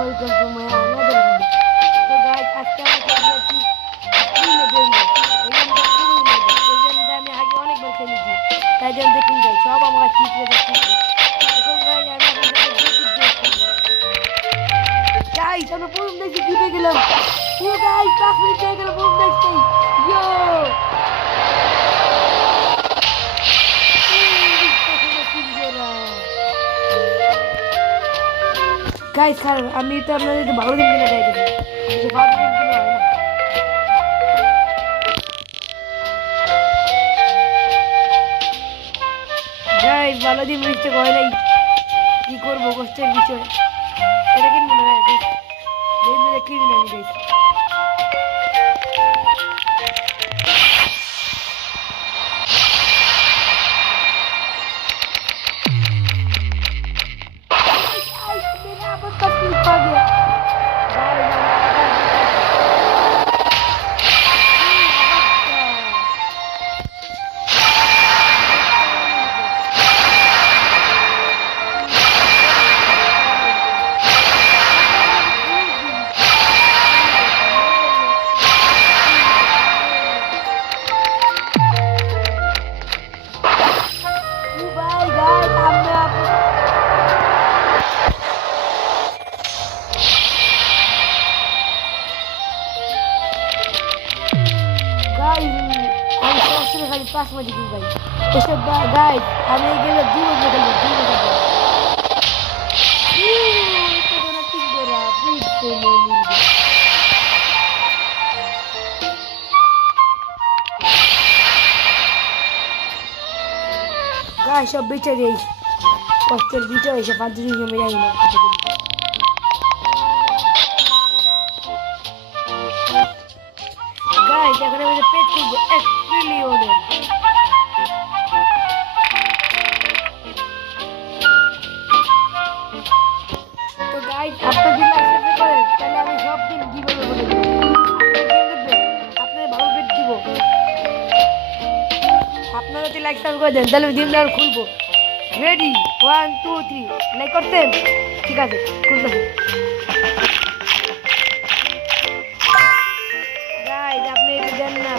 Welcome to my another video. তো গাইস আজকে আমি চলে যাচ্ছি স্ক্রিনে গেম। এই গেমটা খুবই মজা। এই গেমটা আমি আগে অনেকবার খেলেছি, তাই জন্য দেখুন গাইস সব আমার চিত্রে দেখতেছি। এখন গাইস আমি আপনাদের বেসিক দেখছি। গাইস আমরা প্রথম দেখছি জিতে গেলাম। ও গাইস 5 মিনিট হয়ে গেল প্রথম দেখছি। ইয়ো গাইস স্যার আমি তো আপনাদের একটু ভালো দিন কিনে দেয় দেবো, যে ভালো দিন কিনে হয় না। গাইস ভালো দিন বুঝতে হয় নাই, কি করবো কষ্টের বিষয়। এটা কিনবো না গাইস, কিনি না আমি গাইস। পাঁচ মাঝে দিন ভাই এসব গাইড আমি গেলে 2 বছর খেলবো 2 বছর গাই সব বেঁচে যাই কষ্টের বিষয় এসে 5 দিন জমে যাই না। গাইস এখন আমি পেট করবো 1 ট্রিলিয়নের। তো গাইস আপনারা যদি সাবস্ক্রাইব করেন তাহলে আমি সব দিন গিভঅ্যাওয়ে করে দেব। আপনারা গেম দেখবেন, আপনাদের ভালো পেট দিব। আপনারা যদি লাইক সাবস্ক্রাইব করে দেন তাহলে দিন আর খুলবো। রেডি 1 2 3 লাইক করতেন? ঠিক আছে খুলতেছি। গাইস আপনি এটা দেন না।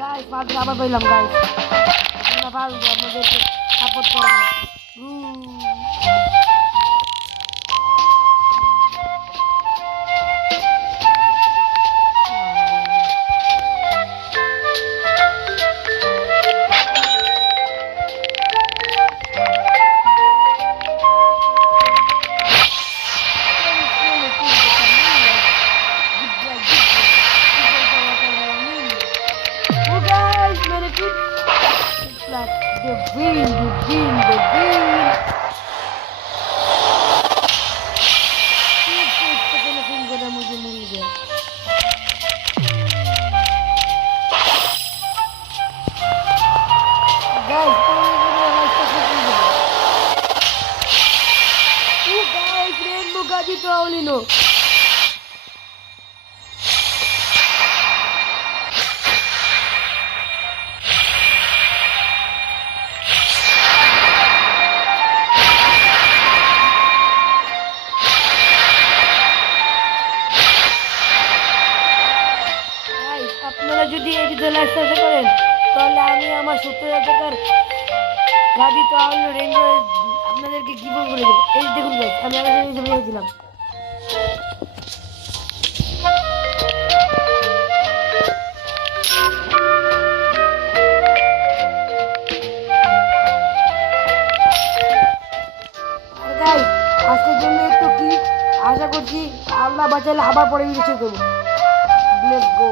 গাইস পাঁচ আবার পাইলাম গাইস। আমরা পারবো, আমাদেরকে সাপোর্ট করুন। The wind, the wind, the wind. मुझे मिल गया। Guys, Rainbow Gaji Paulino. আপনারা যদি এই ভিডিও লাইক সাবস্ক্রাইব করেন তাহলে আমি আমার 70,000 টাকার গাড়ি তো আনলো রেঞ্জ আপনাদেরকে গিভঅ্যাওয়ে করে দেব। এই দেখুন গাইস আমি আপনাদের এই ভিডিও দিলাম। আর গাইস আজকের জন্য একটু কি আশা করছি আল্লাহ বাঁচালে আবার পরে ভিডিও করব। Let's go.